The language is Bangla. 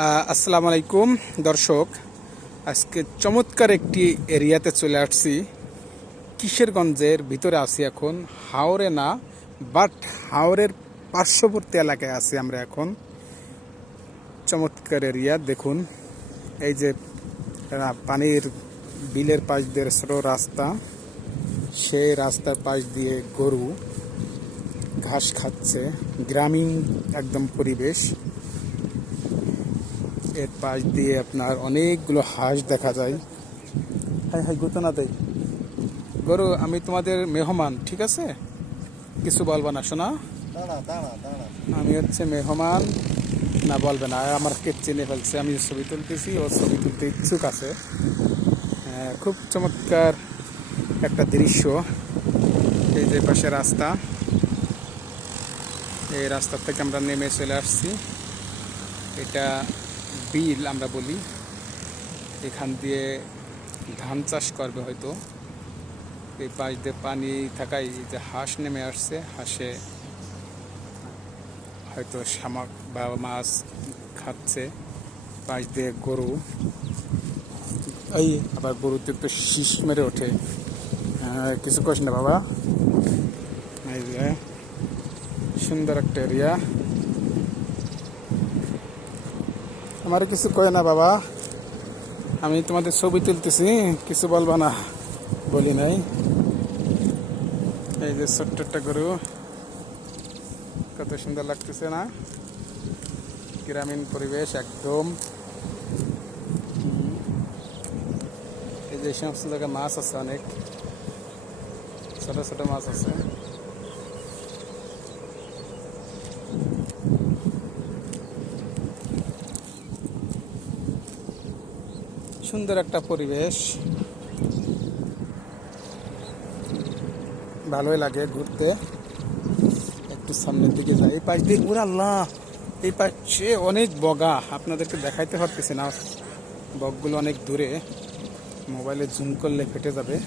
আসসালামু আলাইকুম, দর্শক। আজকে চমৎকার একটি এরিয়াতে চলে আসছি। কিশোরগঞ্জের ভিতরে আছি এখন হাওড়ে না, বাট হাওড়ের পার্শ্ববর্তী এলাকায় আছি আমরা এখন। চমৎকার এরিয়া, দেখুন। এই যে পানির বিলের পাশ দিয়ে ছোট রাস্তা। সেই রাস্তার পাশ দিয়ে গরু ঘাস খাচ্ছে, গ্রামীণ একদম পরিবেশ। এর পাশ দিয়ে আপনার অনেকগুলো হাঁস দেখা যায়। হাই হাই গুতো না দেয় গরু আমি তোমাদের মেহমান ঠিক আছে? কিছু বলবা না শোনা? দাঁড়া দাঁড়া দাঁড়া। আমি হচ্ছে মেহমান। না বলবে না আর আমাকে চিনে ফেলছে? আমি ছবি তুলতেছি ও ছবি তুলতে ইচ্ছুক আছে। আহ, খুব চমৎকার একটা দৃশ্য। এই যে পাশে রাস্তা। এই রাস্তা থেকে আমরা নেমে চলে আসছি। এটা বিল আমরা বলি এখান দিয়ে ধান চাষ করবে হয়তো। এই পাশ দিয়ে পানি থাকায় যে হাঁস নেমে আসছে হাঁসে হয়তো শামাক বা মাছ খাচ্ছে। পাশ দিয়ে গরু এই আবার গরুতে একটু শীষ মেরে ওঠে। হ্যাঁ, কিছু করিস না বাবা। সুন্দর একটা এরিয়া। আমার কিছু কয় না বাবা। আমি তোমাদের ছবি তুলতেছি, কিছু বলবা না, বলি নাই। এই যে ছোট্ট একটা গরু, কত সুন্দর লাগতেছে না? গ্রামীণ পরিবেশ একদম। এই যে সমস্ত জায়গায় মাছ আছে অনেক, ছোট ছোট মাছ আছে। সুন্দর একটা পরিবেশ। ভালোই লাগে ঘুরতে। একটু সামনের দিকে যাই। এই পাশ দিয়ে ওর আল্লাহ। এই পাশে অনেক বগা। আপনাদেরকে দেখাইতে পারতেছি না। বগগুলো অনেক দূরে। মোবাইলে জুম করলে ফেটে যাবে।